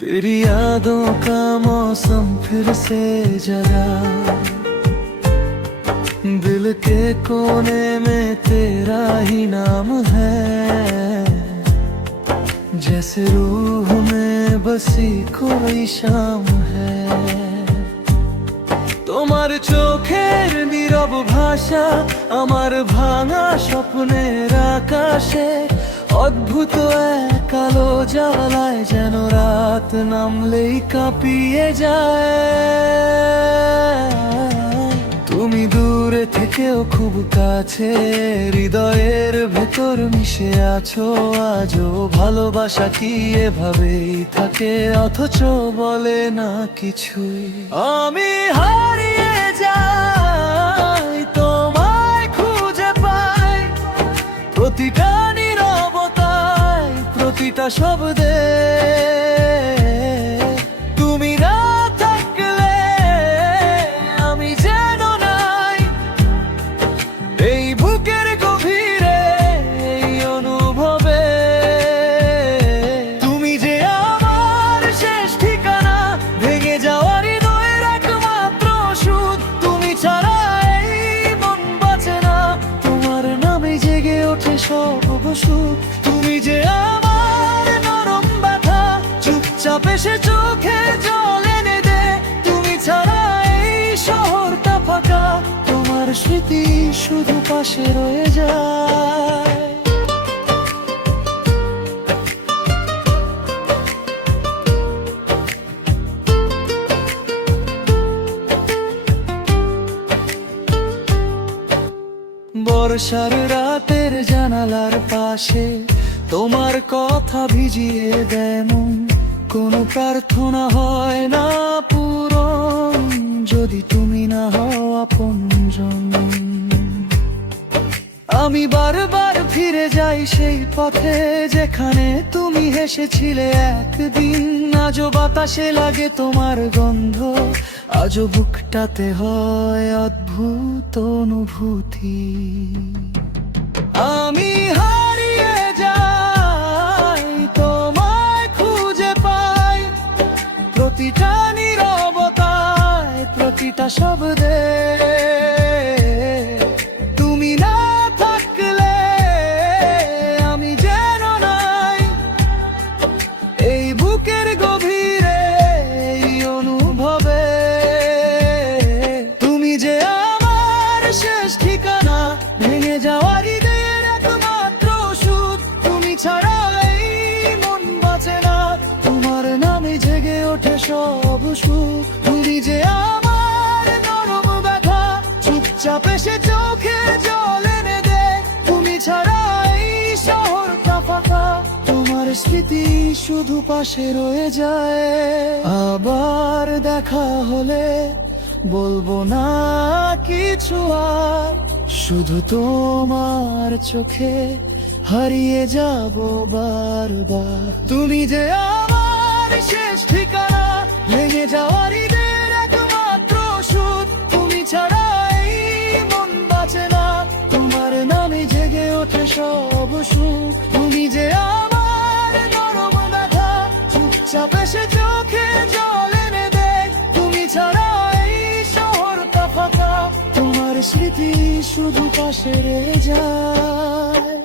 तेरी यादों का मौसम फिर से जगा, दिल के कोने में तेरा ही नाम है, जैसे रूह में बसी कोई शाम है। তোমার চোখের নীরব ভাষা আমার ভাঙা স্বপ্নের আকাশে অদ্ভুত এক আলো জ্বালায়, যেন রাত নামলেই কাঁপিয়ে যায়। তুমি দূরে থেকেও খুব কাছে, হৃদয়ের ভেতর মিশে আছো আজও। ভালোবাসা কি এভাবেই থাকে, অথচ বলে না কিছুই। আমি হারিয়ে যাই, তোমায় খুঁজে পাই, প্রতিটা নীরবতায়, প্রতিটা শব্দে। তুমি না থাকলে আমি যেন নাই, এই বুকের গভীরে এই অনুভবে। তুমি যে আমার শেষ ঠিকানা, ভেঙে যাওয়া হৃদয়ের একমাত্র সুখ। তুমি ছাড়া এই মন বাঁচে না, তোমার নামে জেগে ওঠে সব সুখ। তুমি যে আমার নরম ব্যথা, চুপচাপ এসে চোখে জল এনে দে। তুমি ছাড়া এই শহরটা ফাঁকা, তোমার স্মৃতি শুধু পাশে রয়ে যায়। বর্ষার রাতের জানালার পাশে তোমার কথা ভিজিয়ে দেয় মন। কোনো প্রার্থনা হয় না পূরণ, যদি তুমি না হও আপনজন। আমি বারবার ফিরে যাই সেই পথে, যেখানে তুমি হেসেছিলে একদিন। আজও বাতাসে লাগে তোমার গন্ধ, আজও বুকটাতে হয় অদ্ভুত অনুভূতি। আমি হারিয়ে যাই, তোমায় খুঁজে পাই, প্রতিটা নীরবতায়, প্রতিটা শব্দে। তুমি না থাকলে আমি যেন নাই, এই বুকের গভীরে এই অনুভবে। তুমি যে আমার শেষ ঠিকানা, ভেঙে যাওয়া হৃদয়ের একমাত্র সুখ। তুমি ছাড়া এই মন বাঁচে না, তোমার নামে জেগে ওঠে সব সুখ। তুমি যে আমার নরম ব্যথা, চুপচাপ এসে চোখে জল এনে দে। তুমি ছাড়া এই শহরটা ফাঁকা, তোমার স্মৃতি শুধু পাশে রয়ে যায়। আবার দেখা হলে বলবো না কিছু আর, শুধু তোমার চোখে হারিয়ে যাব বারবার। তুমি যে আমার শেষ ঠিকানা, ভেঙে যাওয়া হৃদয়ের একমাত্র সুখ। তুমি ছাড়া এই মন বাঁচে না, তোমার নামে জেগে ওঠে সব সুখ। তুমি যে আমার নরম ব্যথা, চুপচাপ এসে চোখে জল এনে দে। তুমি ছাড়া এই শহরটা ফাঁকা, তোমার স্মৃতি শুধু পাশে রয়ে যায়।